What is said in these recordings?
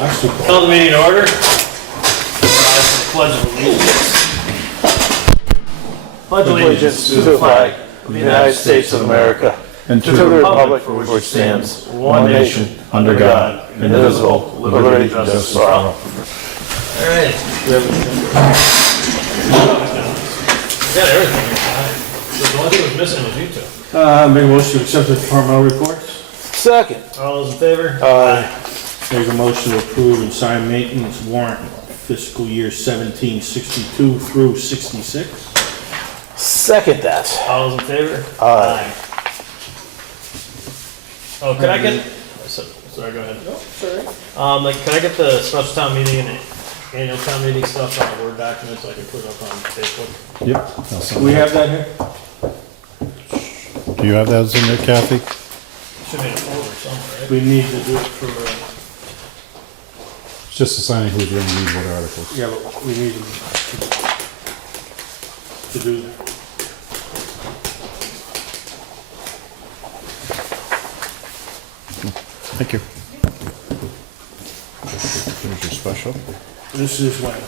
Call the meeting to order. Rise to the Pledge of Allegiance. Pledge allegiance to the flag of the United States of America and to the republic for which it stands, one nation, under God, indivisible, with liberty and justice for all. All right. We got everything. So the only thing that was missing was you two. Make a motion to accept the departmental reports. Second. All those in favor? Make a motion to approve and sign maintenance warrant fiscal year 1762 through 66. Second that. All those in favor? Aye. Oh, could I get? Sorry, go ahead. No, sorry. Can I get the special town meeting and annual town meeting stuff on a Word document so I can put it up on Facebook? Yep. I'll send Do we that. have that here? Do you have those in there, Kathy? Should be in a folder somewhere, right? We need to do it for, It's just assigning who's going to read what articles. yeah, but we need to do that. Thank you. Here's your special. This is when?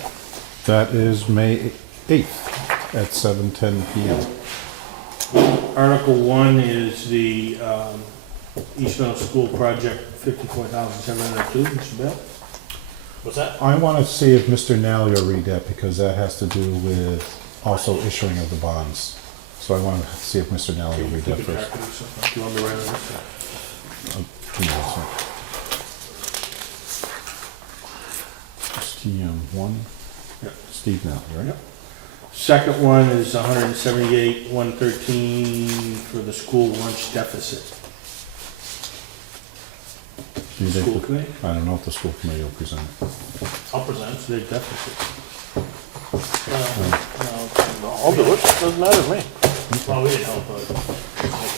That is May 8th at 7:10 p.m. Article 1 is the East Middle School project, 54,702, Mr. Bell. What's that? I want to see if Mr. Nally will read that because that has to do with also issuing of the bonds. So I want to see if Mr. Nally will read that first. Do you want me to write on this? Give me this one. STM1. Yep. Steve Nally, right? Yep. Second one is 178,113 for the school lunch deficit. Do you think School the- committee? I don't know if the school committee will present it. I'll present. It's their deficit. I'll do it. Doesn't matter to me. Well, we didn't help, but.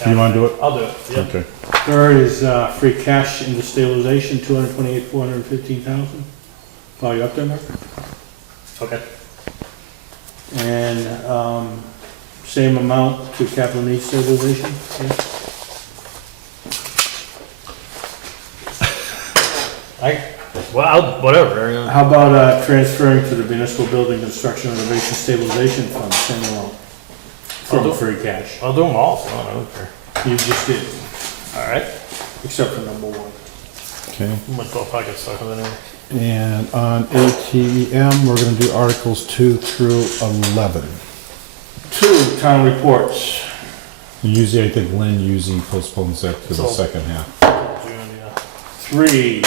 You wanna do it? I'll do it, yeah. Okay. Third is free cash into stabilization, 228,415,000. Follow you up there, Mark? Okay. And same amount to capital needs stabilization? Yeah. Whatever. How about transferring to the municipal building construction renovation stabilization fund, same amount? From free cash. I'll do them all, so I don't care. You just did, All right. except for number 1. Okay. My 12 pocket stuck with it anyway. And on ATM, we're going to do Articles 2 through 11. 2, town reports. Usually, I think Lynn usually postpones that to the So- second half. June, yeah. 3,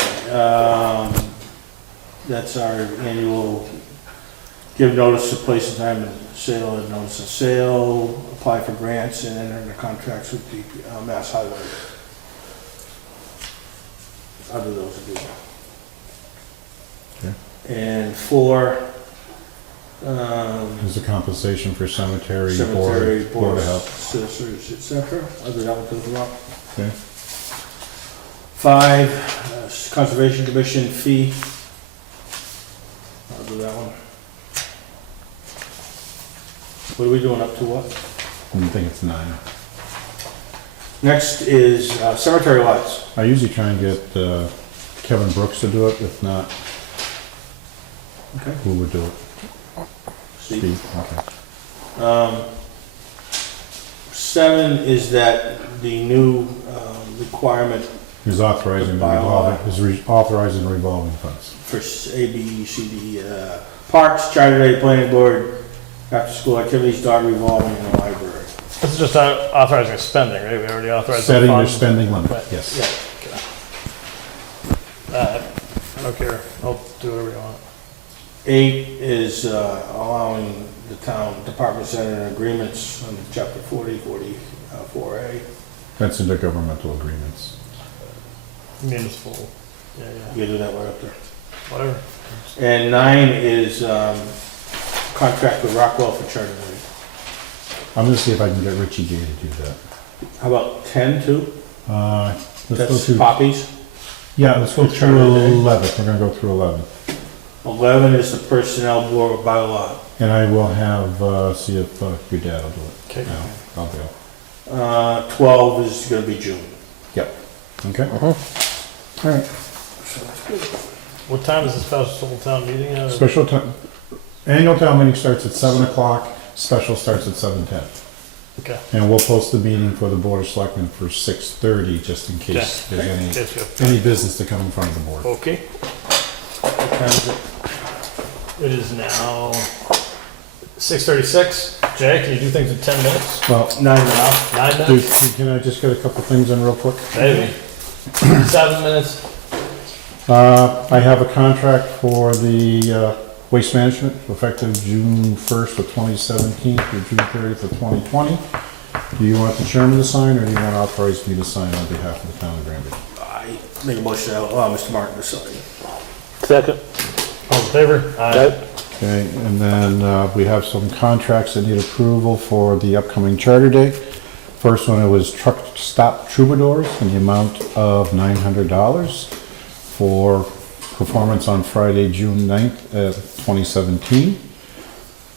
that's our annual, give notice of place and time of sale and notice of sale, apply for grants and enter into contracts with the Mass Highway. I'll do those again. Okay. And 4, There's a compensation for cemetery, cemetery, board board of health. citizens, etc. I'll do that one to the rock. Okay. 5, Conservation Commission fee. I'll do that one. What are we doing up to what? I think it's 9. Next is cemetery lots. I usually try and get Kevin Brooks to do it. If not, Okay. who would do it? Steve. Okay. 7 is that the new requirement He's authorizing The bylaw. authorizing revolving funds. for A, B, C, D, parks, charter day, planning board, after-school activities, dog revolving, and the library. This is just authorizing spending, right? We already authorized the Setting your funds. spending limit, Right. yes. Yeah. I don't care. I'll do whatever you want. 8 is allowing the town departments to enter agreements under chapter 40, 44A. That's intergovernmental agreements. Municipal. Yeah, You do that right up there. Whatever. And 9 is contract with Rockwell for charter day. I'm gonna see if I can get Richie Gay to do that. How about 10 too? Let's go That's through, poppies. yeah, let's go For through charter day. 11. We're gonna go through 11. 11 is the personnel board bylaw. And I will have, see if your dad will do it. Okay. No, I'll be. 12 is gonna be June. Okay. All right. So that's good. What time is the special town meeting at? Special town, annual town meeting starts at 7 o'clock, special starts at 7:10. Okay. And we'll post the meeting for the Board of Selectmen for 6:30, just in case there's Yes, sir. any business to come in front of the board. Okay. What time is it? It is now 6:36. Jay, can you do things in 10 minutes? Well, 9 now. 9 dude, minutes? can I just get a couple things in real quick? Maybe. 7 minutes? I have a contract for the waste management effective June 1st of 2017 through June 30th of 2020. Do you want the chairman to sign, or do you want to authorize me to sign on behalf of the town of Granby? I make a motion to allow Mr. Martin to sign. Second. All in favor? Aye. Okay, and then we have some contracts that need approval for the upcoming Charter Day. First one, it was Truck Stop Troubadours in the amount of $900 for performance on Friday, June 9th, 2017.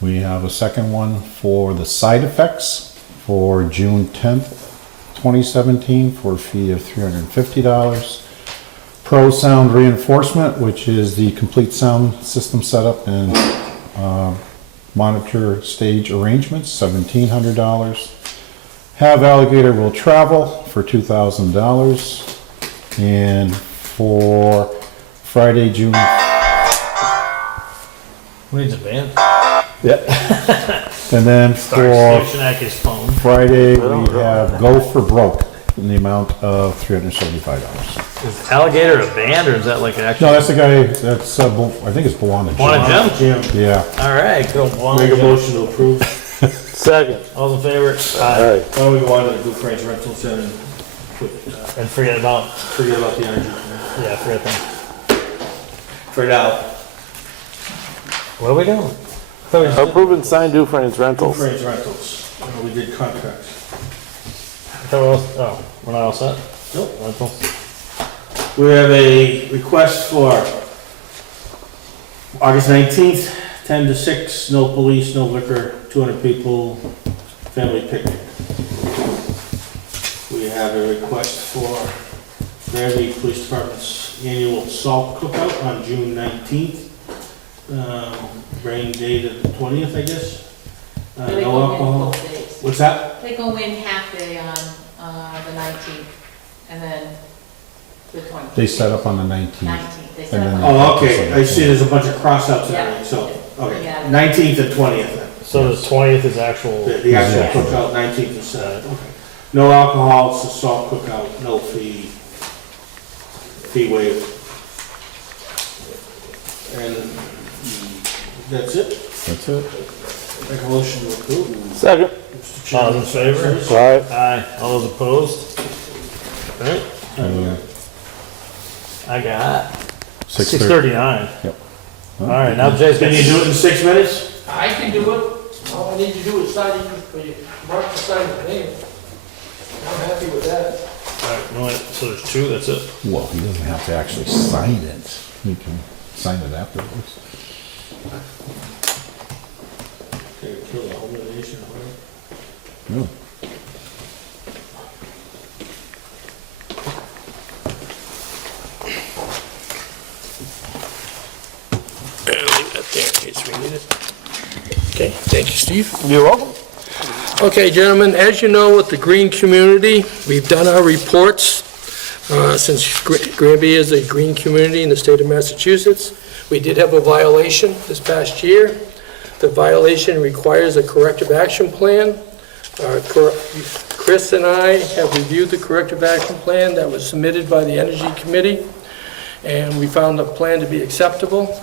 We have a second one for the Side Effects for June 10th, 2017 for a fee of $350. Pro Sound Reinforcement, which is the complete sound system setup and monitor stage arrangements, $1,700. Have Alligator Will Travel for $2,000. And for Friday, June, Who needs a band? and then Start for Stacey phone. Friday, we have Go for Broke in the amount of $375. Is Alligator a band or is that like an actual? No, that's the guy, that's, I think it's Bwana Bwana Jim. Jim? Yeah. All right, go Bwana Make a Jim. motion to approve. Second. All in favor? Aye. Alright, Why don't we go on to do Frank's Rentals then and And forget about, forget about the energy. yeah, forget them. For now. What are we doing? I thought we just did- approve and sign Dufrane's Do Rentals. Frank's Rentals. We did contracts. I thought we all, oh, we're not all set? Nope. Rentals? We have a request for August 19th, 10 to 6, no police, no liquor, 200 people, family picnic. We have a request for Granby Police Department's annual salt cookout on June 19th. Rain date of the 20th, I guess. They No go in alcohol. both days. What's that? They go in half day on the 19th, and then the 20th. They set up on the 19th. 19th, they And set then up they- on. Oh, okay, I see there's a bunch of cross-outs and Yeah. everything, so, okay. Yeah. 19th and 20th then. So the 20th is actual. The actual Yeah. cookout, 19th and 7th, okay. No alcohol, it's a salt cookout, no fee waived. And that's it. That's it. Make a motion to approve. Second. Mr. All in favor? Alright, Aye. All those opposed? All right, I got 6:30. 6:39. Yep. All right, now Jay's Can gonna you do it in 6 minutes? I can do it. All I need to do is sign it for you. Mark the sign the name. I'm happy with that. All right, no, wait, so there's two, that's it. Well, he doesn't have to actually sign it. He can sign it afterwards. Okay, kill the whole nation, right? No. Leave that there in case we need it. Okay, thank you, Steve. you're welcome. Okay, gentlemen, as you know, with the green community, we've done our reports since Granby is a green community in the state of Massachusetts. We did have a violation this past year. The violation requires a corrective action plan. Chris and I have reviewed the corrective action plan that was submitted by the Energy Committee, and we found the plan to be acceptable.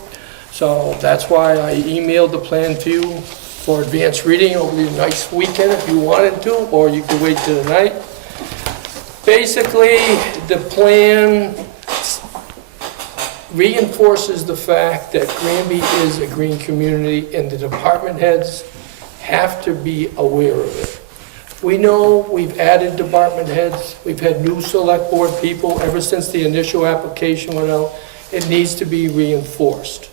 So that's why I emailed the plan to you for advanced reading over the nice weekend if you wanted to, or you could wait till tonight. Basically, the plan reinforces the fact that Granby is a green community and the department heads have to be aware of it. We know we've added department heads, we've had new select board people ever since the initial application went out. It needs to be reinforced.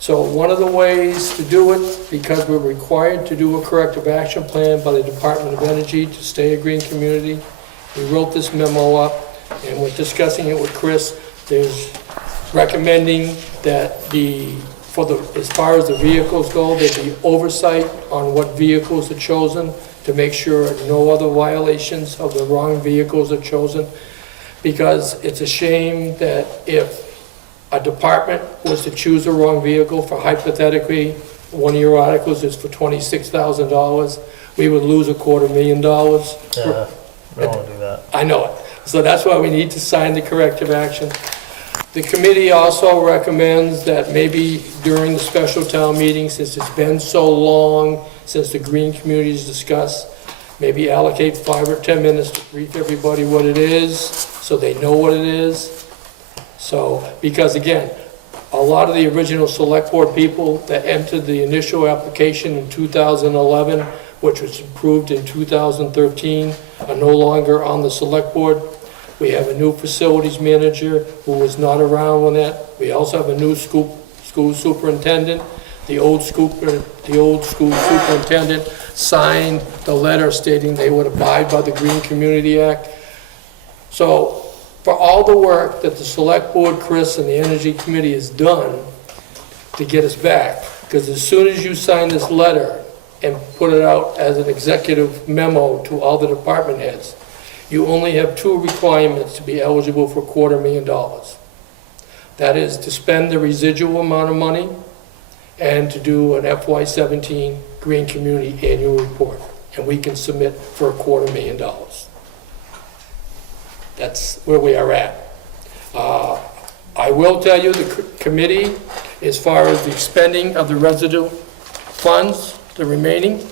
So one of the ways to do it, because we're required to do a corrective action plan by the Department of Energy to stay a green community, we wrote this memo up and we're discussing it with Chris. There's recommending that as far as the vehicles go, there be oversight on what vehicles are chosen to make sure no other violations of the wrong vehicles are chosen. Because it's a shame that if a department was to choose the wrong vehicle, for hypothetically, one of your articles is for $26,000, we would lose $250,000. Yeah, we don't want to do that. I know it. So that's why we need to sign the corrective action. The committee also recommends that maybe during the special town meeting, since it's been so long since the green communities discussed, maybe allocate 5 or 10 minutes to brief everybody what it is, so they know what it is. So, because again, a lot of the original select board people that entered the initial application in 2011, which was approved in 2013, are no longer on the select board. We have a new facilities manager who was not around when that. We also have a new school superintendent. The old school superintendent signed the letter stating they would abide by the Green Community Act. So for all the work that the select board, Chris, and the Energy Committee has done to get us back, because as soon as you sign this letter and put it out as an executive memo to all the department heads, you only have 2 requirements to be eligible for $250,000. That is to spend the residual amount of money and to do an FY17 Green Community Annual Report. And we can submit for $250,000. That's where we are at. I will tell you, the committee, as far as the expending of the residue funds, the remaining,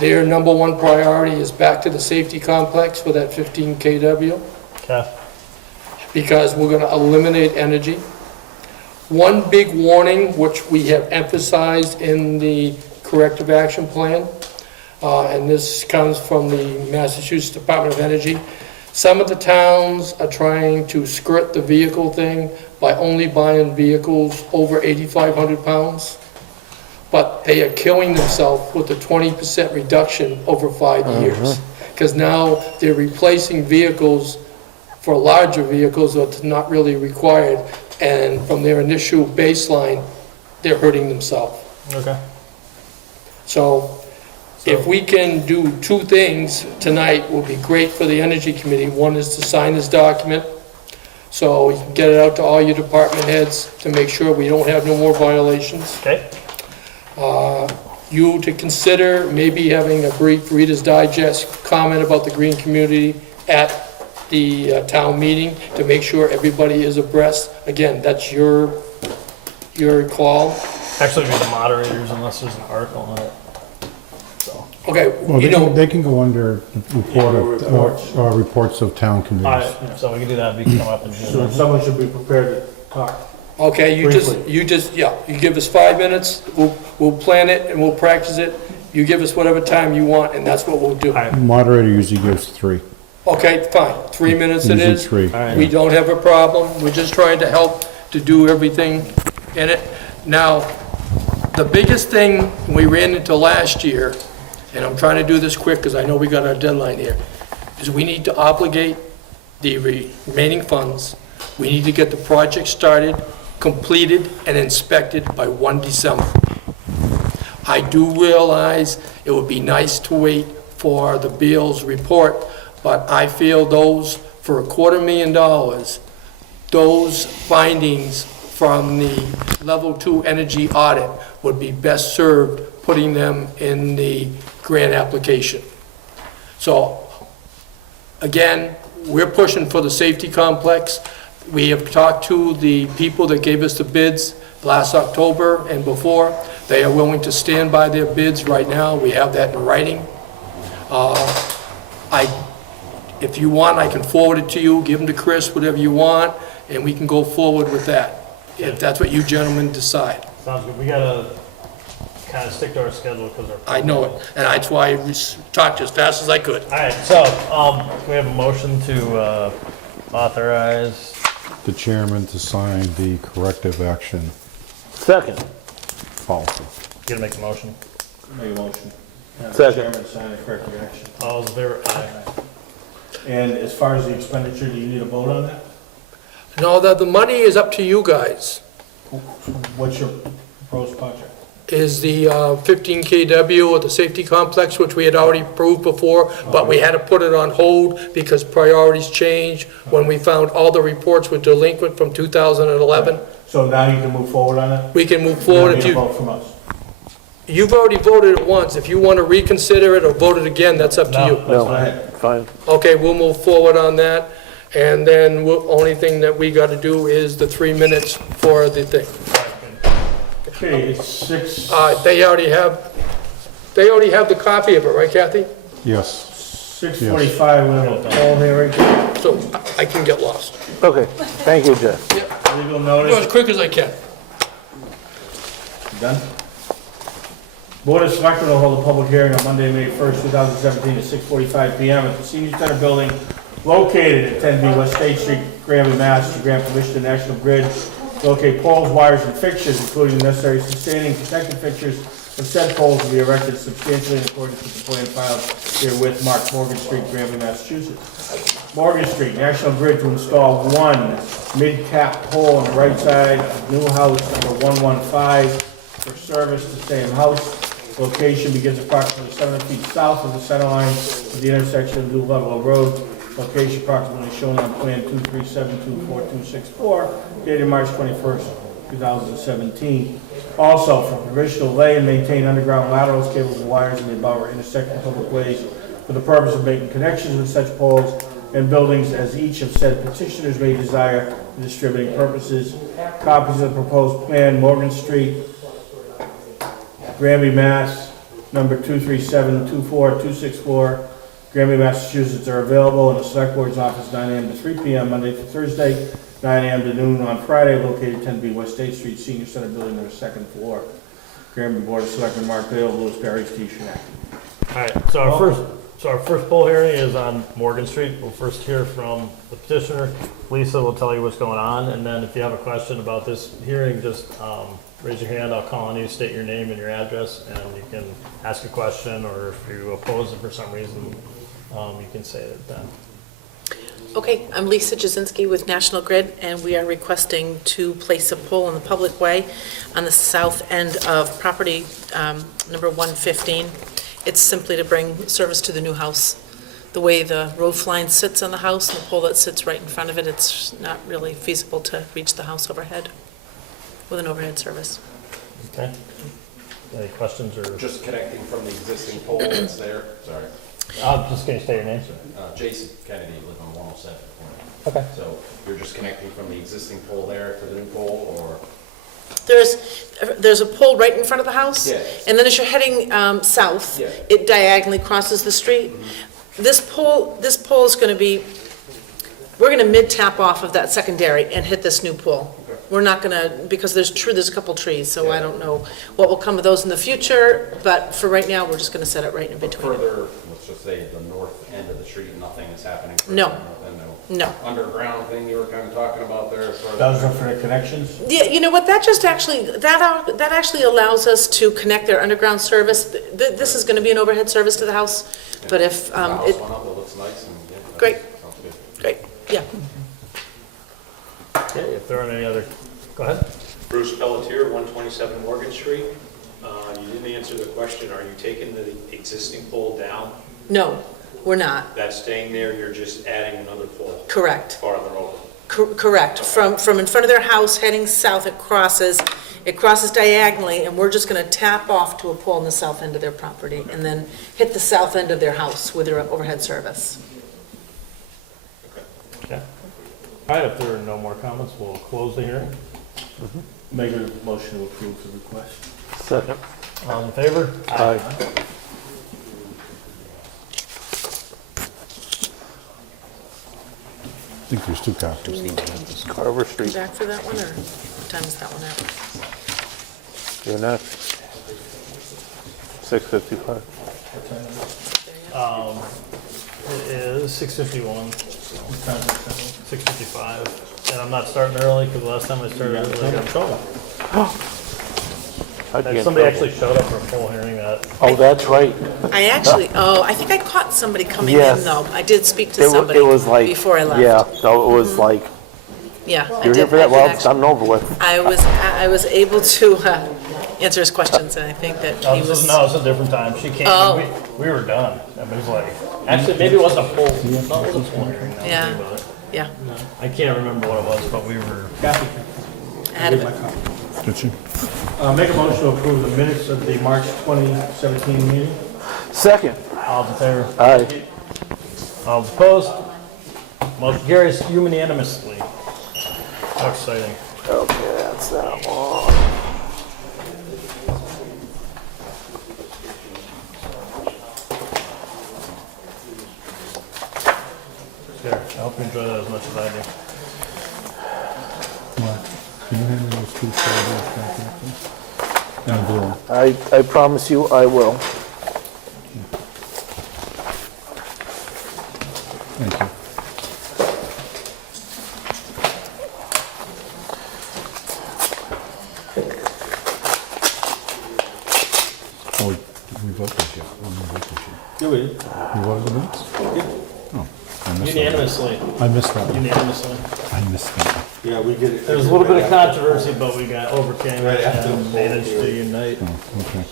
their number 1 priority is back to the safety complex for that 15 kW, Okay. because we're going to eliminate energy. One big warning, which we have emphasized in the corrective action plan, and this comes from the Massachusetts Department of Energy. Some of the towns are trying to skirt the vehicle thing by only buying vehicles over 8,500 pounds. But they are killing themselves with a 20% reduction over 5 years. Because now they're replacing vehicles for larger vehicles that's not really required. And from their initial baseline, they're hurting themselves. Okay. So if we can do 2 things tonight, will be great for the Energy Committee. One is to sign this document, so we can get it out to all your department heads to make sure we don't have no more violations. Okay. You to consider maybe having a brief Reader's Digest comment about the green community at the town meeting to make sure everybody is abreast. Again, that's your call. Actually, be the moderators unless there's an article on it. So. Okay, Well, you know, they can go under report Yeah, of, reports of town committees. Alright, so we can do that, we can come up and do So that. someone should be prepared to talk. okay, you Briefly. give us 5 minutes, we'll plan it and we'll practice it. You give us whatever time you want, and that's what we'll do. Alright. Moderator usually gives 3. Okay, fine, 3 minutes it Usually is. 3. Alright. We don't have a problem, we're just trying to help to do everything in it. Now, the biggest thing we ran into last year, and I'm trying to do this quick because I know we got our deadline here, is we need to obligate the remaining funds. We need to get the project started, completed, and inspected by 1 December. I do realize it would be nice to wait for the Beals report, but I feel those, for $250,000, those findings from the level 2 energy audit would be best served putting them in the grant application. So, again, we're pushing for the safety complex. We have talked to the people that gave us the bids last October and before. They are willing to stand by their bids right now. We have that in writing. If you want, I can forward it to you, give them to Chris, whatever you want, and we can go forward with that, if that's what you gentlemen decide. Sounds good, we gotta kind of stick to our schedule because our. I know it, and that's why I talked as fast as I could. Alright, so, we have a motion to, authorize, The chairman to sign the corrective action Second. policy. you gonna make the motion? Make a motion. Second. Chairman sign the corrective action. All those in favor? Aye. And as far as the expenditure, do you need a vote on that? No, the money is up to you guys. What's your proposed project? Is the 15 kW at the safety complex, which we had already approved before, but we had to put it on hold because priorities changed when we found all the reports were delinquent from 2011. So now you can move forward on it? We can move forward if You you, don't need a vote from us. you've already voted it once. If you want to reconsider it or vote it again, that's up to you. Go ahead. Fine. Okay, we'll move forward on that. And then only thing that we got to do is the 3 minutes for the thing. Okay, it's 6, They already have the copy of it, right, Kathy? Yes. 6:45, we have a poll hearing. So I can get lost. Okay, thank you, Jeff. Legal Go as notice, quick as I can. done? Board of Selectmen will hold a public hearing on Monday, May 1st, 2017, at 6:45 PM at the Senior Center Building located at 10B West State Street, Granby, Mass. To grant permission to National Grid to locate poles, wires, and fixtures, including the necessary sustaining protective fixtures of said poles, to be erected substantially in accordance with the plan filed herewith marked Morgan Street, Granby, Massachusetts. Morgan Street, National Grid to install one mid-cap pole on the right side of new house number 115 for service to same house. Location begins approximately 7 feet south of the center line of the intersection of New Ludlow Road. Location approximately shown on plan 2372464, dated March 21st, 2017. Also, for permission to lay and maintain underground laterals, cables, and wires in the above or intersecting public ways for the purpose of making connections with such poles and buildings as each of said petitioners may desire for distributing purposes. Copies of the proposed plan, Morgan Street, Granby, Mass., number 237-24264, Granby, Massachusetts, are available in the Select Board's office 9 a.m. to 3 p.m. Monday through Thursday, 9 a.m. to noon on Friday, located 10B West State Street, Senior Center Building on the second floor. Granby Board of Selectmen, Mark Dale, Louis Perry, Steve Schnack. All right, so our first poll hearing is on Morgan Street. We'll first hear from the petitioner. Lisa will tell you what's going on, and then if you have a question about this hearing, just raise your hand. I'll call on you, state your name and your address, and you can ask a question, or if you oppose it for some reason, you can say it then. Okay, I'm Lisa Jasinski with National Grid, and we are requesting to place a pole in the public way on the south end of property number 115. It's simply to bring service to the new house. The way the roof line sits on the house and the pole that sits right in front of it, it's not really feasible to reach the house overhead with an overhead service. Okay? Any questions or? Just connecting from the existing pole that's there, sorry. Just gonna state your name. Jason Kennedy, live on 107. Okay. So you're just connecting from the existing pole there to the new pole, or? There's a pole right in front of the house. Yeah. And then as you're heading south, Yeah. it diagonally crosses the street. This pole is going to be, we're going to mid-tap off of that secondary and hit this new pole. Okay. We're not going to, because there's a couple trees, so I don't know what will come of those in the future, but for right now, we're just going to set it right in between. Further, let's just say the north end of the street, nothing is happening? No. And No. underground thing you were kind of talking about there as far as? Those are for the connections? Yeah, you know what, that actually allows us to connect their underground service. This is going to be an overhead service to the house, but if, The house went up, it looks nice and, yeah. Great. Sounds good. great, yeah. Okay, if there aren't any other, go ahead. Bruce Pelletier, 127 Morgan Street. You didn't answer the question, are you taking the existing pole down? No, we're not. That's staying there, you're just adding another pole Correct. farther over? Correct. From in front of their house heading south, it crosses diagonally, and we're just going to tap off to a pole on the south end of their property and then hit the south end of their house with their overhead service. Okay. All right, if there are no more comments, we'll close the hearing. Make a motion to approve the request. Second. All in favor? Aye. I think there's two copies. Do we need to Carver come Street, back for that one, or what time is that one at? you're next. 6:55. It is 6:51, 6:55, and I'm not starting early because the last time I started early, I got in trouble. I'd be in Somebody trouble. actually showed up for a full hearing that, Oh, that's right. I think I caught somebody coming Yes. in, though. I did speak to It somebody was like, before I left. yeah, no, it was like, Yeah. I You're did- here for I that, did well, it's actually- done and over with. I was able to answer his questions, and I think that No, he was. no, it's a different time. She came, Oh. we were done. I mean, it was like, actually, maybe it wasn't a full, no, it was a full hearing. now that I Yeah. think about it. Yeah, I can't remember what it was, but we were, Kathy, ahead of my it. copy. Did you? Make a motion to approve the minutes of the March 2017 meeting. Second. all in favor? Aye. All opposed? Motion carries unanimously. How exciting. Okay, that's that one. Here, I hope you enjoy that as much as I do. Can you hand me those two folders? And a blue one. I promise you I will. Thank you. Oh, we voted yet. We didn't vote this yet. Yeah, we did. You voted the minutes? Oh, I missed that. Unanimously, I missed that one. unanimously. I missed that one. Yeah, we did it. There was a little bit of controversy, but we got overcame Right it after the and poll managed to hearing. unite. Oh, okay.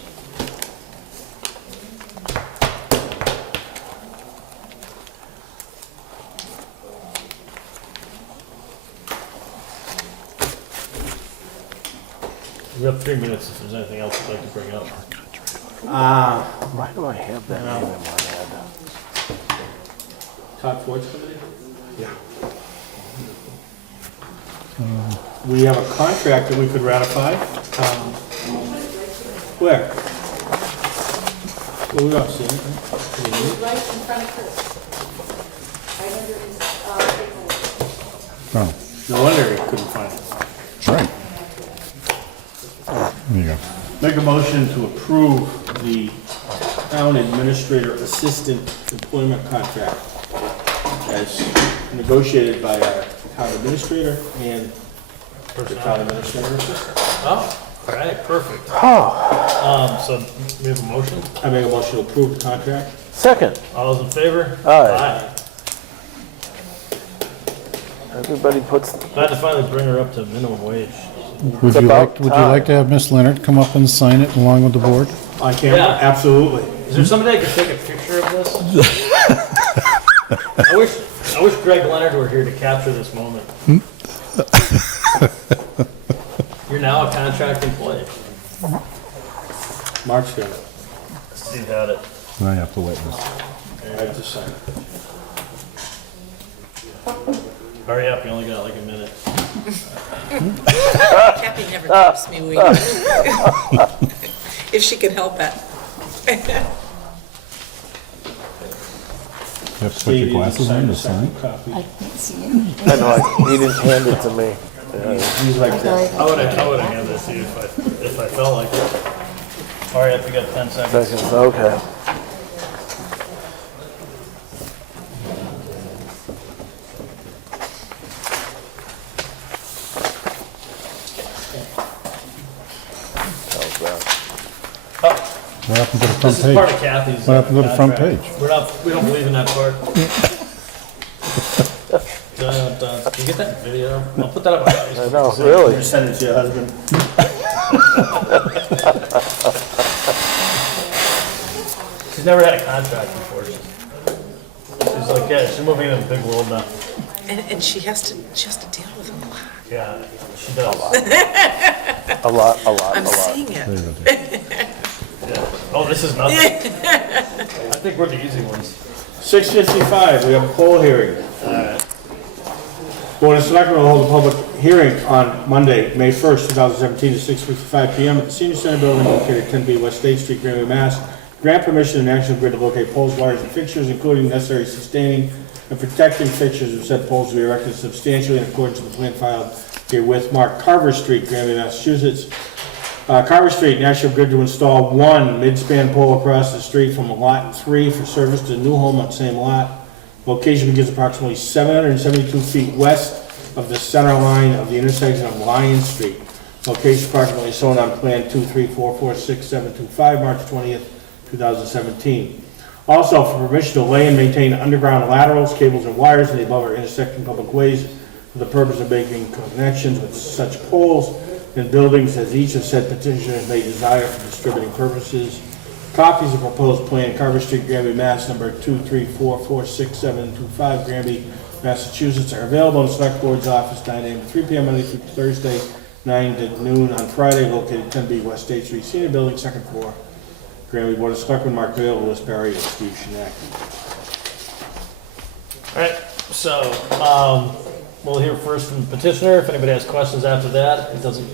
We have 3 minutes if there's anything else you'd like to bring up. Why do I have that name in my head? Todd Ford's coming in? Yeah. We have a contract that we could ratify. Where? Well, we don't see it. Right in front of Chris. Right under his, paperwork. Oh, No wonder he couldn't find it. right. There you go. Make a motion to approve the town administrator assistant employment contract as negotiated by our town administrator and the town administrator assistant. Oh, all right, perfect. So we have a motion. I make a motion to approve the contract. Second. All those in favor? Aye. Everybody puts, Glad to finally bring her up to minimum wage. Would you about would you like to have Miss Leonard come up and sign it along with the board? On camera? Yeah. Absolutely. Is there somebody that could take a picture of this? I wish Greg Leonard were here to capture this moment. You're now a contract employee. Mark's got it. Steve had it. I have to witness. I have to sign it. Hurry up, you only got like a minute. Kathy never keeps me waiting. If she can help it. You have to put your glasses on to sign? Copy. I can't see it. I know, he didn't hand it to me. He's like that. I would have handed this to you if I felt like it. Hurry up, you got 10 seconds. Seconds, okay. How's that? What happened to the front This is part page? of Kathy's. What happened to the front contract. page? We don't believe in that part. Dun, dun. Can you get that video? I'll put that up on Facebook. I know, really. Send it to your husband. She's never had a contract before. She's like, yeah, she's moving in the big world now. And she has to deal with a lot. Yeah, she does. A lot, a lot, I'm a lot. seeing it. Oh, this is nothing. I think we're the easy ones. 6:55, we have a poll hearing. Board of Selectmen will hold a public hearing on Monday, May 1st, 2017, at 6:55 PM at the Senior Center Building located at 10B West State Street, Granby, Mass. Grant permission to National Grid to locate poles, wires, and fixtures, including necessary sustaining and protecting fixtures of said poles to be erected substantially in accordance with the plan filed herewith. Mark Carver Street, Granby, Massachusetts. Carver Street, National Grid to install one mid-span pole across the street from lot 3 for service to the new home on the same lot. Location begins approximately 772 feet west of the center line of the intersection of Lion Street. Location approximately shown on Plan 23446-725, March 20th, 2017. Also, for permission to lay and maintain underground laterals, cables, and wires in the above or intersecting public ways for the purpose of making connections with such poles and buildings as each of said petitioners may desire for distributing purposes. Copies of proposed plan, Carver Street, Granby, Mass. number 234466725, Granby, Massachusetts, are available in the Select Board's office 9 a.m. to 3 p.m. Monday through Thursday, 9 to noon on Friday, located 10B West State Street, Senior Building, second floor, Granby. Board of Selectmen, Mark Vail, Louis Barry, and Steve Shinak. All right, so, we'll hear first from the petitioner. If anybody has questions after that, it doesn't,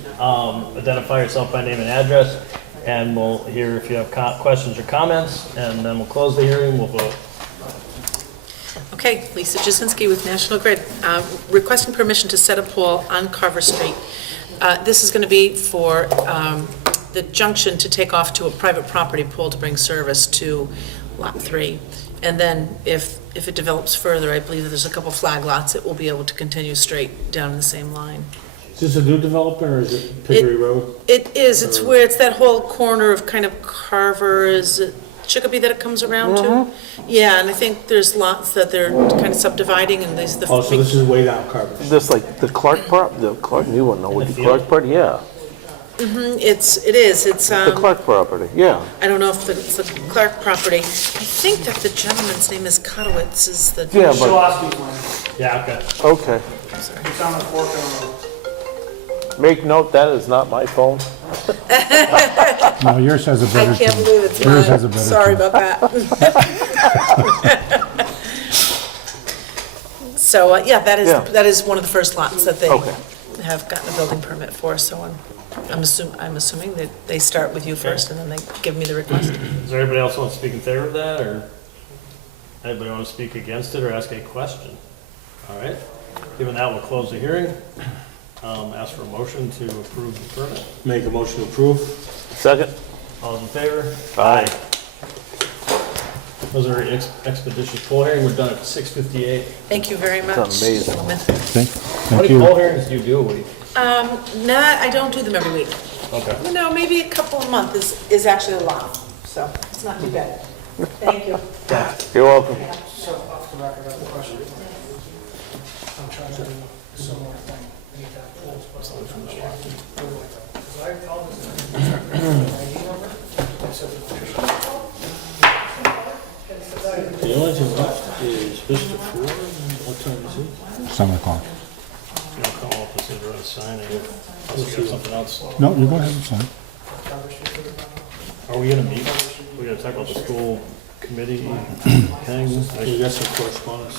identify yourself by name and address. And we'll hear if you have questions or comments, and then we'll close the hearing, we'll vote. Okay, Lisa Jasinski with National Grid, requesting permission to set a pole on Carver Street. This is going to be for the junction to take off to a private property pole to bring service to Lot 3. And then if it develops further, I believe that there's a couple flag lots, it will be able to continue straight down the same line. Is this a new development, or is it Pickery Road? It is, it's where, it's that whole corner of kind of Carver, is it Chicopee that it comes around to? Yeah, and I think there's lots that they're kind of subdividing, and there's the. Oh, so this is way down Carver. This like the Clark part, the Clark new one, no, with the Clark part, yeah. It's The Clark property, yeah. I don't know if it's the Clark property. I think that the gentleman's name is Kotowitz, is the. Yeah, but, Shawski plan. Yeah, okay. okay. It's on the fork of the road. Make note, that is not my phone. No, yours has a I better can't tune. believe it's Yours has a mine. better Sorry tune. about that. So, yeah, Yeah. that is one of the first lots that they Okay. have gotten a building permit for, so I'm assuming that they start with you first and then they give me the request. Is there anybody else want to speak in favor of that, or anybody want to speak against it or ask a question? All right, given that, we'll close the hearing. Ask for a motion to approve the permit. Make a motion to approve. Second? All those in favor? Aye. Those are expeditious poll hearing. We're done at 6:58. Thank you very much, That's amazing. gentlemen. Okay, How thank many you. poll hearings do you do a week? I don't do them every week. Okay. Maybe a couple a month is actually a lot, so it's not too bad. Thank you. You're welcome. So off the record, I have a question. I'm trying to do a similar thing. We need to have polls, but I'm trying to check. Because I called this ID number. I said the petition. The only thing left is Mr. Ford. What time is it? 7 o'clock. I'll call up and see if they're signing. Unless you got something else. No, you go ahead and sign. Are we gonna meet? We gotta talk about the school committee thing. You got some correspondence?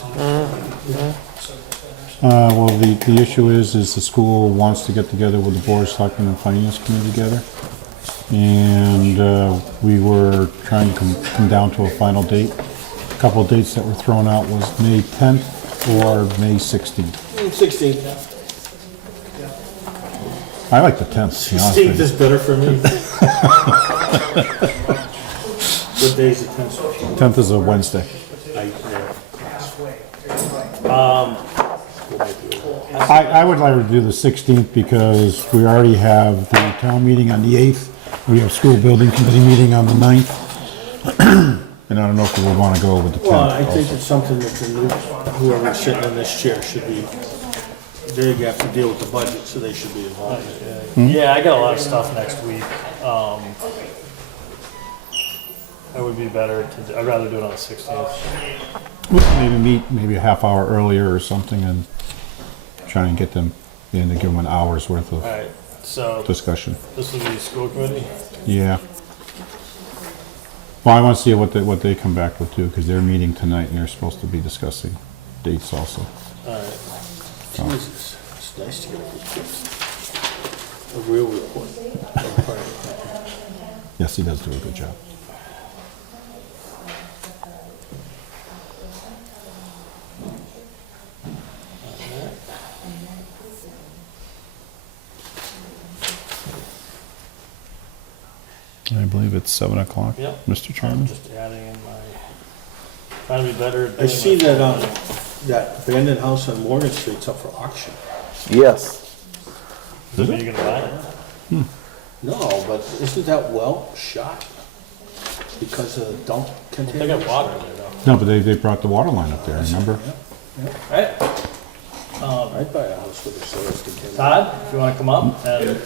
Well, the issue is the school wants to get together with the Board of Selectmen and Finance Committee together. And we were trying to come down to a final date. A couple of dates that were thrown out was May 10th or May 16th. 16th. I like the 10th, to be honest 16th with you. is better for me. What day is the 10th? 10th is a Wednesday. I would like to do the 16th because we already have the town meeting on the 8th. We have school building committee meeting on the 9th. And I don't know if we would want to go with the 10th. Well, I think also. it's something that the new, whoever's sitting in this chair should be, they have to deal with the budget, so they should be involved. Yeah, I got a lot of stuff next week. It would be better to, I'd rather do it on the 16th. We can maybe meet maybe a half hour earlier or something and try and get them in to give them an hour's worth All of right, so discussion. this will be school committee? Yeah. Well, I want to see what they come back with too, because they're meeting tonight and they're supposed to be discussing dates also. All right. Jesus, it's nice to get a real report. Yes, he does do a good job. I believe it's 7 o'clock, Yep. Mr. I'm Chairman. just adding in my, trying to be better at I doing see my- that, that abandoned house on Morgan Street's up for auction. Yes. Is that what you're gonna buy it? No, but isn't that well shot? Because of the dump They container? got water in there though. No, but they brought the water line up there, remember? All right, I'd buy a house with a solar container. Todd, if you want to come up, and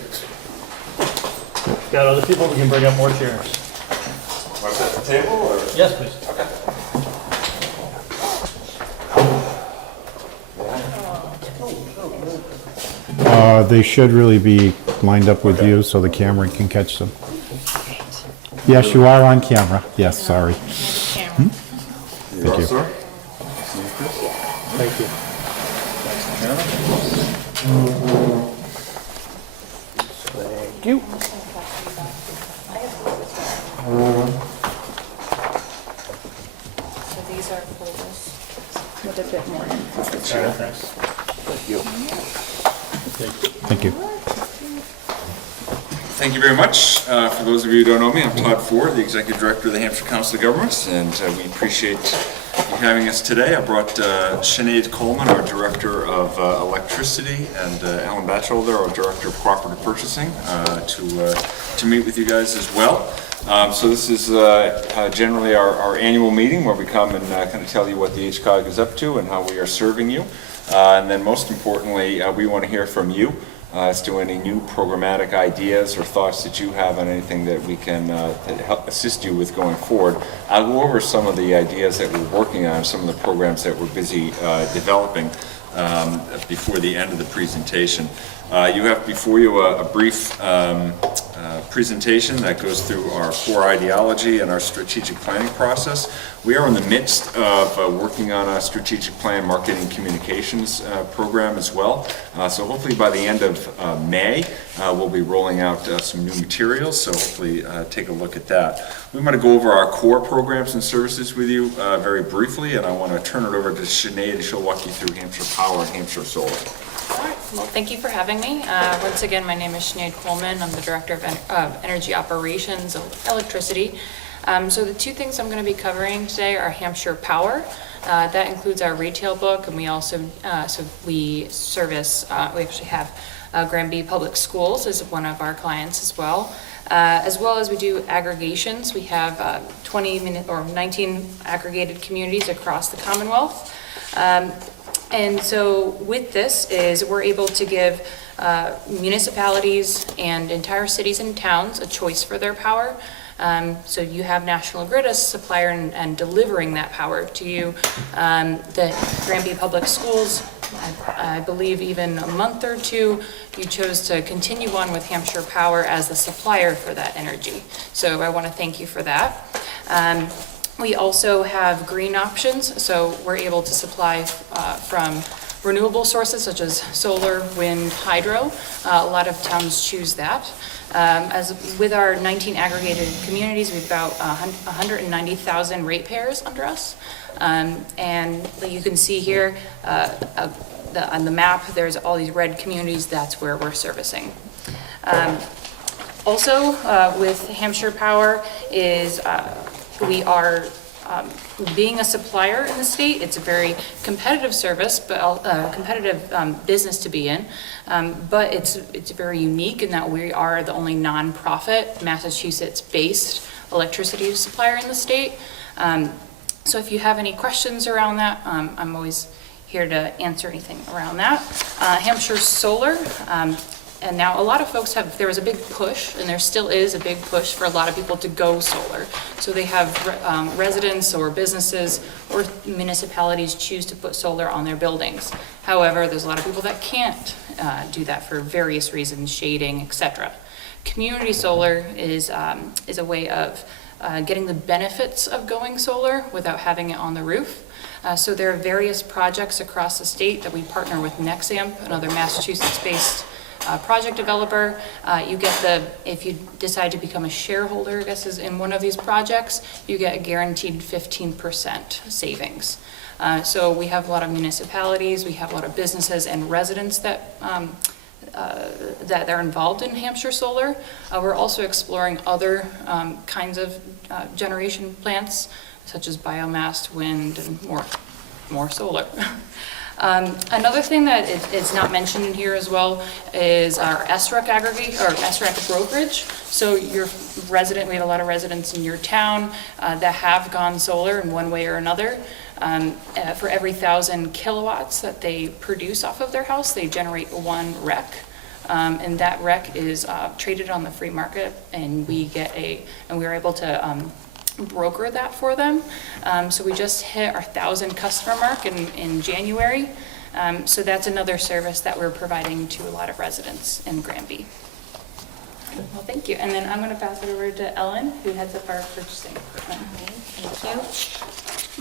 got other people, we can bring up more chairs. What's at the table, or? Yes, please. They should really be lined up with you so the camera can catch them. Yes, you are on camera. Yes, sorry. Camera. Thank you. Sir? Thank you. Thank you. So these are folders with a bit more info. Sure, thanks. Thank you. Thank you. Thank you very much. For those of you who don't know me, I'm Todd Ford, the Executive Director of the Hampshire Council of Governments, and we appreciate you having us today. I brought Sinead Coleman, our Director of Electricity, and Alan Batchelder, our Director of Cooperative Purchasing, to meet with you guys as well. So this is generally our annual meeting where we come and kind of tell you what the HCOG is up to and how we are serving you. And then most importantly, we want to hear from you as to any new programmatic ideas or thoughts that you have on anything that we can that help assist you with going forward. I'll go over some of the ideas that we're working on, some of the programs that we're busy developing before the end of the presentation. You have before you a brief presentation that goes through our core ideology and our strategic planning process. We are in the midst of working on a strategic plan marketing communications program as well. So hopefully by the end of May, we'll be rolling out some new materials, so hopefully take a look at that. We want to go over our core programs and services with you very briefly, and I want to turn it over to Sinead, and she'll walk you through Hampshire Power and Hampshire Solar. All right. Well, thank you for having me. Once again, my name is Sinead Coleman. I'm the Director of Energy Operations of Electricity. So the two things I'm going to be covering today are Hampshire Power. That includes our retail book, and we also we service. We actually have Granby Public Schools as one of our clients as well as we do aggregations. We have 19 aggregated communities across the Commonwealth. And so with this is we're able to give municipalities and entire cities and towns a choice for their power. So you have National Grid as a supplier and delivering that power to you. The Granby Public Schools, I believe even a month or two, you chose to continue on with Hampshire Power as the supplier for that energy. So I want to thank you for that. We also have green options, so we're able to supply from renewable sources such as solar, wind, hydro. A lot of towns choose that. As with our 19 aggregated communities, we've about 190,000 ratepayers under us. And you can see here on the map, there's all these red communities, that's where we're servicing. Also, with Hampshire Power is we are being a supplier in the state. It's a very competitive service, but competitive business to be in. But it's very unique in that we are the only nonprofit Massachusetts-based electricity supplier in the state. So if you have any questions around that, I'm always here to answer anything around that. Hampshire Solar. And now a lot of folks there was a big push, and there still is a big push for a lot of people to go solar. So they have residents or businesses or municipalities choose to put solar on their buildings. However, there's a lot of people that can't do that for various reasons, shading, etc. Community solar is a way of getting the benefits of going solar without having it on the roof. So there are various projects across the state that we partner with Nexamp, another Massachusetts-based project developer. You get if you decide to become a shareholder, I guess is in one of these projects, you get a guaranteed 15% savings. So we have a lot of municipalities, we have a lot of businesses and residents that are involved in Hampshire Solar. We're also exploring other kinds of generation plants, such as biomass, wind, and more solar. Another thing that is not mentioned in here as well is our SREC SREC brokerage. So your resident, we have a lot of residents in your town that have gone solar in one way or another. For every 1,000 kilowatts that they produce off of their house, they generate 1 REC. And that REC is traded on the free market, and we were able to broker that for them. So we just hit our 1,000 customer mark in January. So that's another service that we're providing to a lot of residents in Granby. Well, thank you. And then I'm going to pass it over to Ellen, who heads up our purchasing department. Thank you.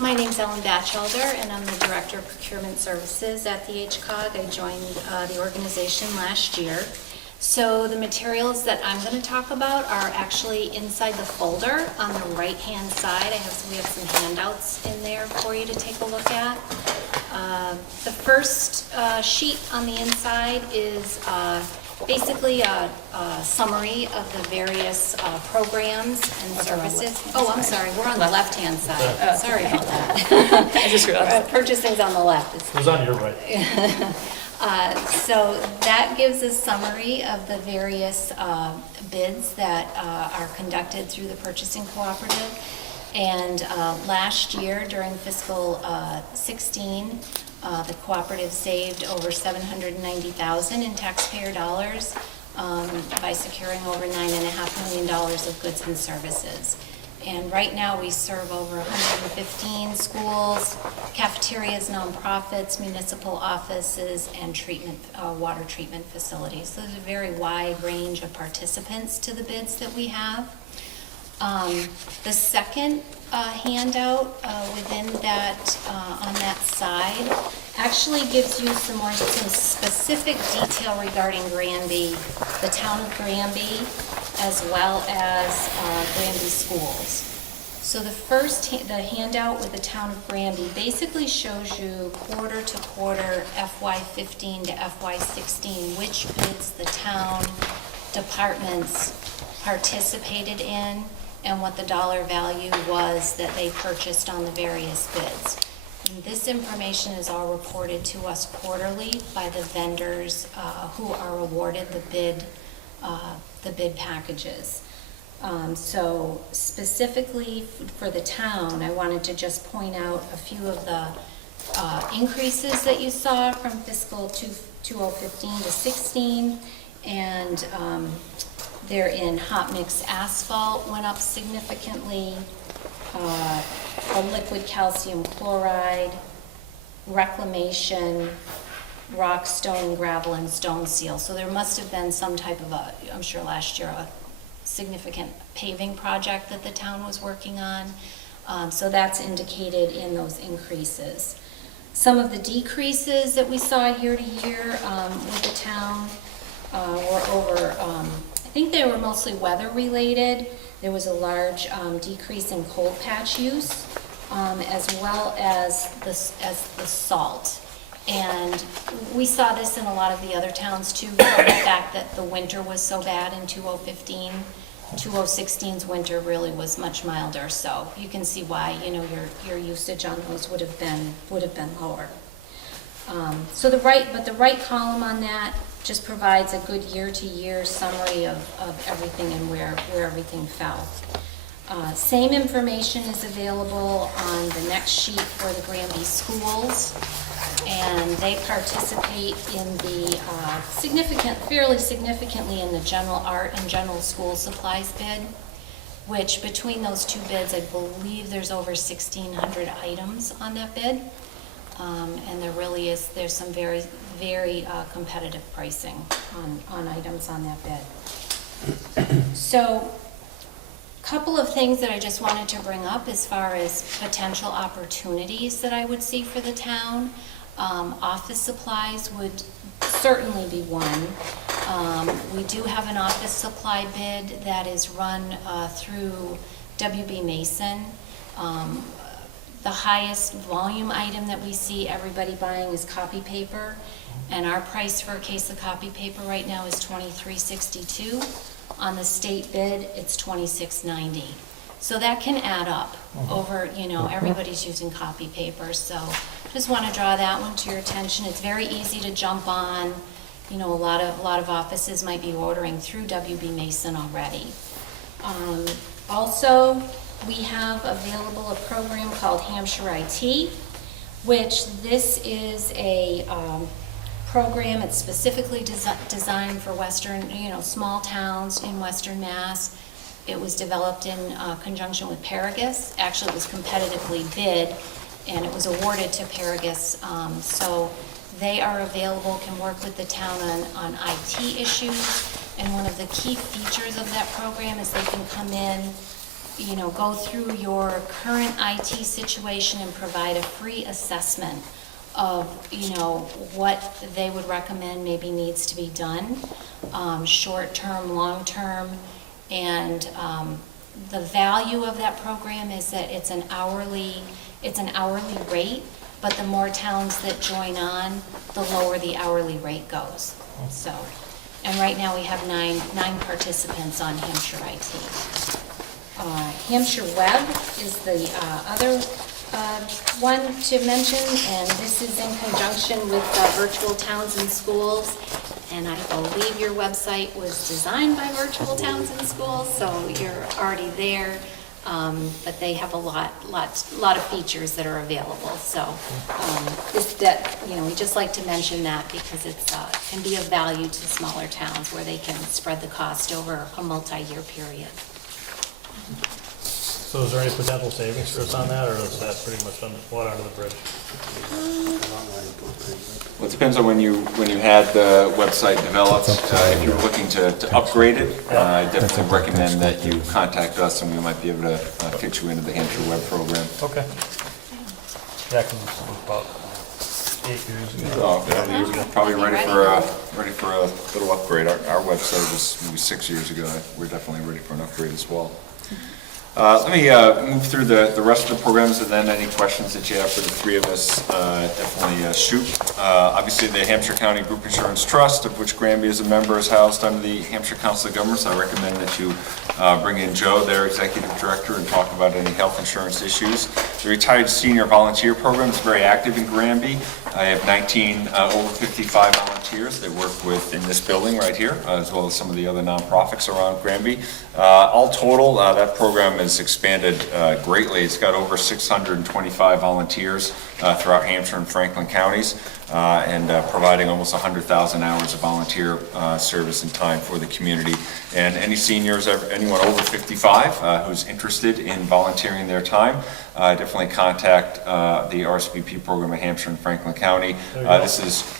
My name's Ellen Batchelder, and I'm the Director of Procurement Services at the HCOG. I joined the organization last year. So the materials that I'm going to talk about are actually inside the folder on the right-hand side. We have some handouts in there for you to take a look at. The first sheet on the inside is basically a summary of the various programs and services. Oh, I'm sorry, we're on the left-hand side. Sorry about that. I just realized. Purchasing's on the left. It was on your right. So that gives a summary of the various bids that are conducted through the purchasing cooperative. And last year, during fiscal 16, the cooperative saved over $790,000 in taxpayer dollars by securing over $9.5 million of goods and services. And right now, we serve over 115 schools, cafeterias, nonprofits, municipal offices, and water treatment facilities. So there's a very wide range of participants to the bids that we have. The second handout within that, on that side, actually gives you some specific detail regarding Granby, the town of Granby, as well as Granby schools. So the handout with the town of Granby basically shows you quarter to quarter, FY15 to FY16, which bids the town departments participated in and what the dollar value was that they purchased on the various bids. And this information is all reported to us quarterly by the vendors who are awarded the bid packages. So specifically for the town, I wanted to just point out a few of the increases that you saw from fiscal 2015 to 16, and they're in hot mix asphalt went up significantly, a liquid calcium chloride, reclamation, rock, stone, gravel, and stone seal. So there must have been some type of I'm sure last year, a significant paving project that the town was working on. So that's indicated in those increases. Some of the decreases that we saw year to year with the town were over, I think they were mostly weather related. There was a large decrease in cold patch use, as well as the salt. And we saw this in a lot of the other towns too, the fact that the winter was so bad in 2015. 2016's winter really was much milder, so you can see why, you know, your usage on those would have been lower. So the right column on that just provides a good year-to-year summary of everything and where everything fell. Same information is available on the next sheet for the Granby schools, and they participate in the fairly significantly in the general art and general school supplies bid, which between those two bids, I believe there's over 1,600 items on that bid. And there's some very, very competitive pricing on items on that bid. So, a couple of things that I just wanted to bring up as far as potential opportunities that I would see for the town. Office supplies would certainly be one. We do have an office supply bid that is run through WB Mason. The highest volume item that we see everybody buying is copy paper, and our price for a case of copy paper right now is $23.62. On the state bid, it's $26.90. So that can add up over, everybody's using copy paper. So just want to draw that one to your attention. It's very easy to jump on. A lot of offices might be ordering through WB Mason already. Also, we have available a program called Hampshire IT. which this is a program. It's specifically designed for western, small towns in western Mass. It was developed in conjunction with Paragus. Actually, it was competitively bid, and it was awarded to Paragus. So they are available, can work with the town on IT issues. And one of the key features of that program is they can come in, go through your current IT situation and provide a free assessment of, what they would recommend maybe needs to be done, short-term, long-term. And the value of that program is that it's an hourly rate, but the more towns that join on, the lower the hourly rate goes. So, and right now we have nine participants on Hampshire IT. Hampshire Web is the other one to mention, and this is in conjunction with Virtual Towns and Schools. And I believe your website was designed by Virtual Towns and Schools, so you're already there. But they have a lot of features that are available. So we just like to mention that because it can be of value to smaller towns where they can spread the cost over a multi-year period. So is there any potential savings for us on that, or is that pretty much water under the bridge? Well, it depends on when you had the website developed. If you're looking to upgrade it, I definitely recommend that you contact us, and we might be able to fit you into the Hampshire Web program. Okay. Yeah, because it was about 8 years ago. Oh, yeah, probably ready for a little upgrade. Our website was maybe 6 years ago. We're definitely ready for an upgrade as well. Let me move through the rest of the programs, and then any questions that you have for the three of us, definitely shoot. Obviously, the Hampshire County Group Insurance Trust, of which Granby is a member, is housed under the Hampshire Council of Governments. I recommend that you bring in Joe, their Executive Director, and talk about any health insurance issues. The Retired Senior Volunteer Program is very active in Granby. I have 19 over 55 volunteers that work in this building right here, as well as some of the other nonprofits around Granby. All total, that program has expanded greatly. It's got over 625 volunteers throughout Hampshire and Franklin counties, and providing almost 100,000 hours of volunteer service and time for the community. And any seniors, anyone over 55 who's interested in volunteering their time, definitely contact the RSVP program at Hampshire and Franklin County. This is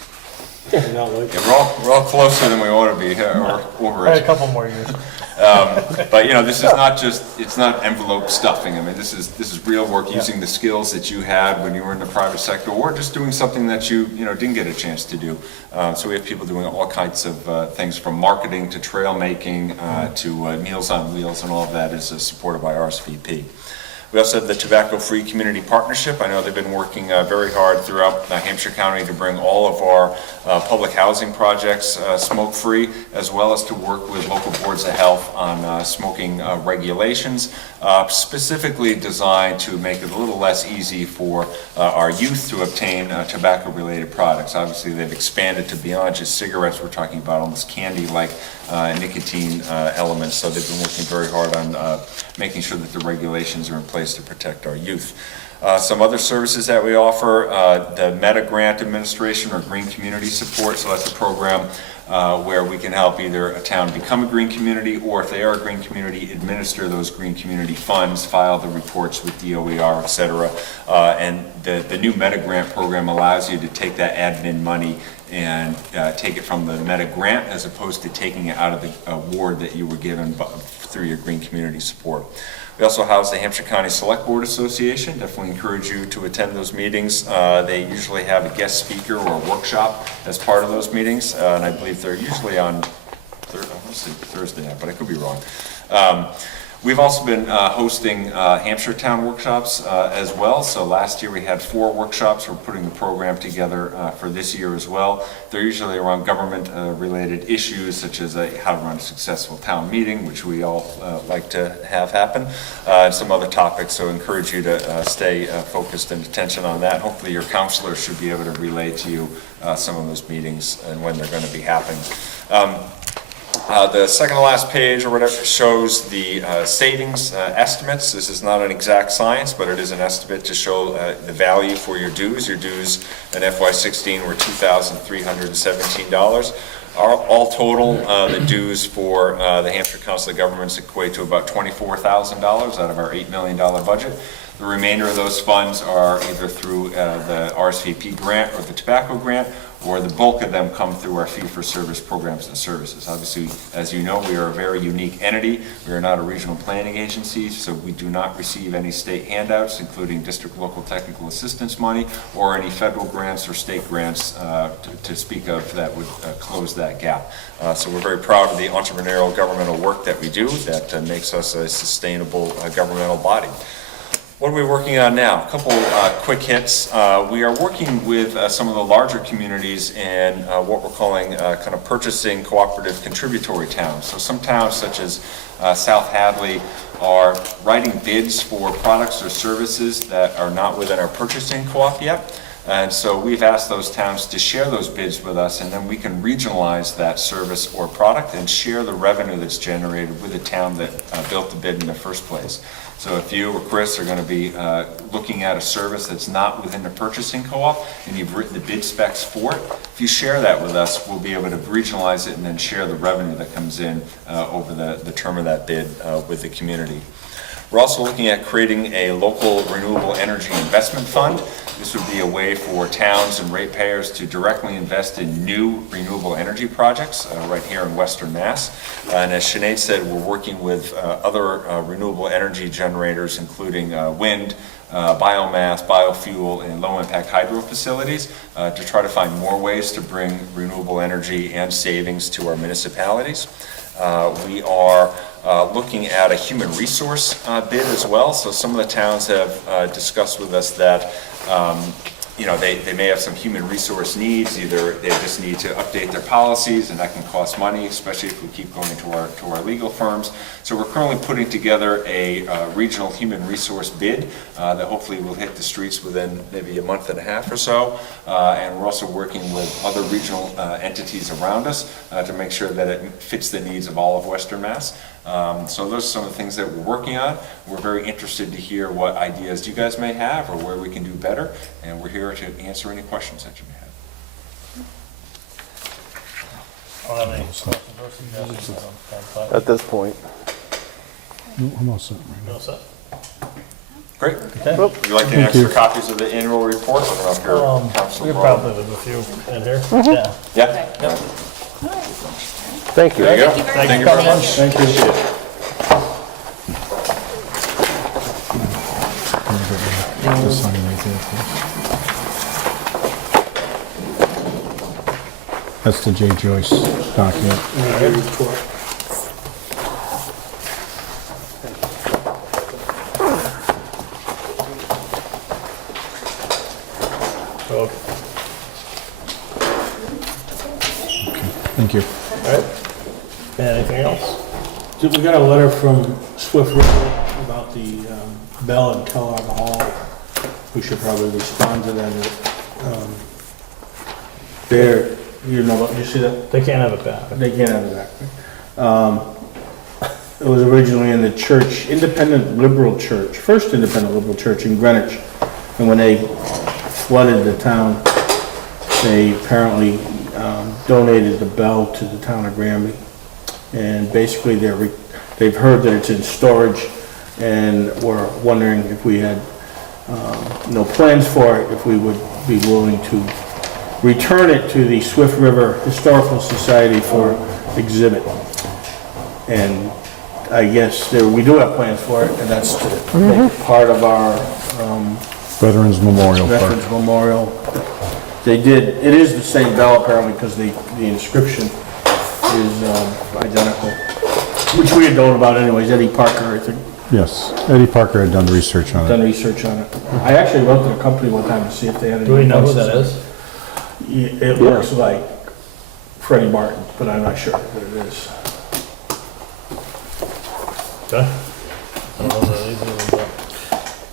we're all closer than we ought to be, or over it. A couple more years. But this is not it's not envelope stuffing. I mean, this is real work using the skills that you had when you were in the private sector, or just doing something that you didn't get a chance to do. So we have people doing all kinds of things, from marketing to trail making to Meals on Wheels, and all of that is supported by RSVP. We also have the Tobacco Free Community Partnership. I know they've been working very hard throughout Hampshire County to bring all of our public housing projects smoke-free, as well as to work with local boards of health on smoking regulations, specifically designed to make it a little less easy for our youth to obtain tobacco-related products. Obviously, they've expanded to beyond just cigarettes. We're talking about almost candy-like nicotine elements, so they've been working very hard on making sure that the regulations are in place to protect our youth. Some other services that we offer, the Meta Grant Administration, or Green Community Support. So that's a program where we can help either a town become a green community, or if they are a green community, administer those green community funds, file the reports with DOER, et cetera. And the new Meta Grant program allows you to take that admin money and take it from the Meta Grant, as opposed to taking it out of the award that you were given through your green community support. We also house the Hampshire County Select Board Association. Definitely encourage you to attend those meetings. They usually have a guest speaker or a workshop as part of those meetings, and I believe they're usually on Thursday night, but I could be wrong. We've also been hosting Hampshire Town workshops as well. So last year we had 4 workshops. We're putting the program together for this year as well. They're usually around government-related issues, such as how to run a successful town meeting, which we all like to have happen, and some other topics. So I encourage you to stay focused and attention on that. Hopefully your counselor should be able to relay to you some of those meetings and when they're going to be happening. The second to last page or whatever shows the savings estimates. This is not an exact science, but it is an estimate to show the value for your dues. Your dues in FY16 were $2,317. All total, the dues for the Hampshire Council of Governments equate to about $24,000 out of our $8 million budget. The remainder of those funds are either through the RSVP grant or the tobacco grant, or the bulk of them come through our fee-for-service programs and services. Obviously, as you know, we are a very unique entity. We are not a regional planning agency, so we do not receive any state handouts, including district local technical assistance money, or any federal grants or state grants to speak of that would close that gap. So we're very proud of the entrepreneurial governmental work that we do that makes us a sustainable governmental body. What are we working on now? A couple quick hits. We are working with some of the larger communities in what we're calling kind of purchasing cooperative contributory towns. So some towns such as South Hadley are writing bids for products or services that are not within our purchasing co-op yet. And so we've asked those towns to share those bids with us, and then we can regionalize that service or product and share the revenue that's generated with the town that built the bid in the first place. So if you or Chris are going to be looking at a service that's not within the purchasing co-op and you've written the bid specs for it, if you share that with us, we'll be able to regionalize it and then share the revenue that comes in over the term of that bid with the community. We're also looking at creating a local renewable energy investment fund. This would be a way for towns and ratepayers to directly invest in new renewable energy projects right here in Western Mass. And as Sinead said, we're working with other renewable energy generators, including wind, biomass, biofuel, and low-impact hydro facilities to try to find more ways to bring renewable energy and savings to our municipalities. We are looking at a human resource bid as well. So some of the towns have discussed with us that they may have some human resource needs. Either they just need to update their policies, and that can cost money, especially if we keep going to our legal firms. So we're currently putting together a regional human resource bid that hopefully will hit the streets within maybe a month and a half or so. And we're also working with other regional entities around us to make sure that it fits the needs of all of Western Mass. So those are some of the things that we're working on. We're very interested to hear what ideas you guys may have or where we can do better, and we're here to answer any questions that you may have. I don't have any questions or suggestions. At this point. No, I'm all set right You now. all set? Great. Okay. Would you like any Thank you. extra copies of the annual report? Or up here, Council We could Brown? probably leave a few in here. Yeah. Yeah? Thank you. There you go. Thank you very much. Thank you. Just sign right there, please. That's the J. Joyce document. Okay. Thank you. All right. Anything else? So we got a letter from Swift River about the Bell and Kellogg Hall. We should probably respond to them. There, you see that? They can't have it back. They can't have it back. It was originally in the church, Independent Liberal Church, First Independent Liberal Church in Greenwich. And when they flooded the town, they apparently donated the bell to the town of Granby. And basically they've heard that it's in storage and were wondering if we had no plans for it, if we would be willing to return it to the Swift River Historical Society for exhibit. And I guess we do have plans for it, and that's to make it part of our Veterans Memorial Park. Veterans Memorial. It is the same bell apparently, because the inscription is identical, which we had known about anyways. Eddie Parker, I think, Yes, Eddie Parker had done the research on done it. research on it. I actually wrote to the company one time to see if they had any. Do we know who that places. is? It looks like Freddie Martin, but I'm not sure what it is. Okay. So those are easy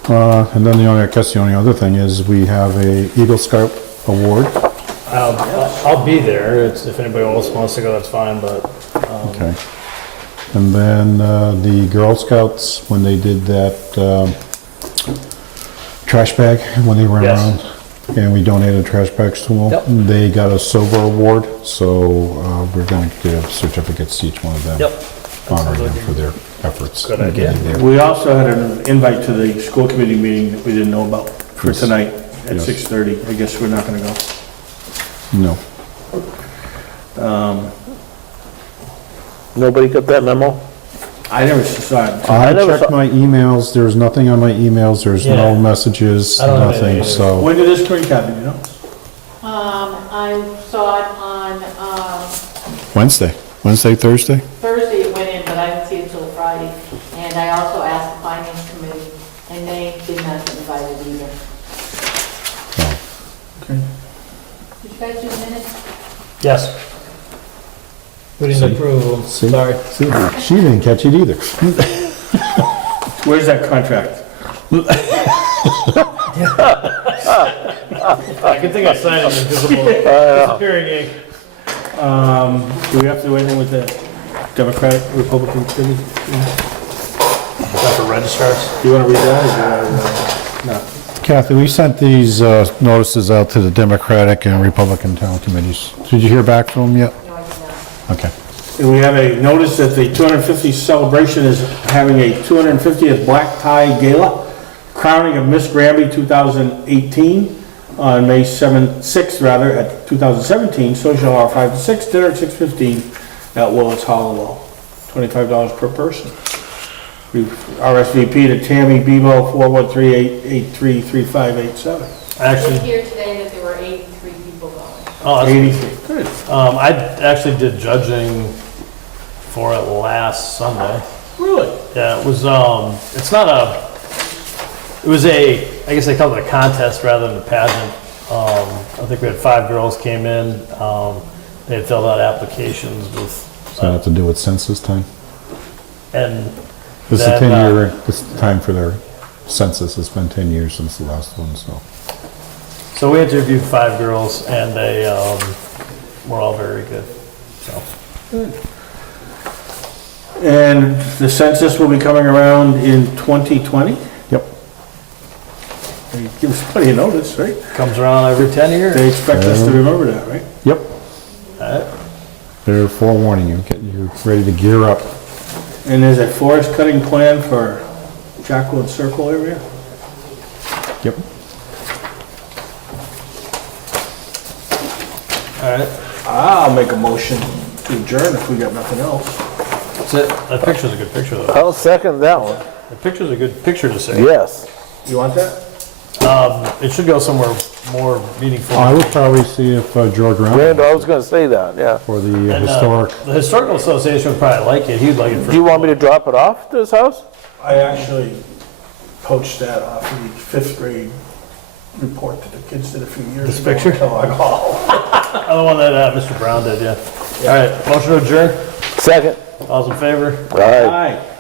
ones, And then I guess the only other thing is we have a Eagle Scout Award. I'll be there. If anybody else wants to go, that's fine, but Okay. And then the Girl Scouts, when they did that trash bag, when they went Yes. around, and we donated trash bags to them, Yep. they got a silver award, so we're gonna give certificates to each one of them. Yep. Honoring them for their efforts Good in idea. getting there. We also had an invite to the school committee meeting that we didn't know about for Yes. tonight at Yes. 6:30. I guess we're not gonna go. No. Nobody got that memo? I never saw it. I never checked saw- my emails, there's nothing on my emails, there's no Yeah. messages, I don't have nothing, anything either. so. When did this print happen, you know? I saw it on, Wednesday, Thursday? Thursday it went in, but I didn't see it until Friday. And I also asked the finance committee, and they did not get invited either. Okay. Did you guys do the minutes? Yes. We didn't See? approve them, See? sorry. See, she didn't catch it either. Where's that contract? I can think I signed an invisible disappearing ink. Do we have to do anything with the Democratic, Republican committee? Got the registrars? Do you wanna read that, or do you wanna, no? Kathy, we sent these notices out to the Democratic and Republican town committees. Did you hear back from them yet? No, I did not. Okay. And we have a notice that the 250th celebration is having a 250th Black Tie Gala, crowning of Miss Granby 2018 on May 6th at 2017, social hour 5 to 6, dinner at 6:15 at Willits Hollow, $25 per person. We've RSVP to Tammy Bebo, 413-883-3587. I actually, here today that there were 83 people going. oh, that's 83, good. I actually did judging for it last Sunday. Really? Yeah, it was, it's not it was I guess they call it a contest rather than a pageant. I think we had 5 girls came in, they had filled out applications with, Does that have to do with census time? and This is the then, 10-year, this is the time for their census. It's been 10 years since the last one, so. so we interviewed 5 girls and they, were all very good, so. And the census will be coming around in 2020? Yep. They give us plenty of notice, right? Comes around every 10 years. They expect us to remember that, right? Yep. Alright. They're forewarning you, get you ready to gear up. And there's a forest cutting plan for Jacqueline Circle area? Yep. Alright, I'll make a motion to adjourn if we got nothing else. that's it. That picture's a good picture though. I'll second that one. The picture's a good picture to say. Yes. You want that? It should go somewhere more meaningful. I would probably see if George Randall, I Randall was gonna say that, yeah. for the And, historic. The Historical Association would probably like it, he'd like it for. Do you want me to drop it off to his house? I actually poached that off the 5th grade report that the kids did a few years This ago. picture? Until I called. The one that Mr. Brown did, yeah. All right, motion to adjourn, Second. all's in favor? Aye. Aye.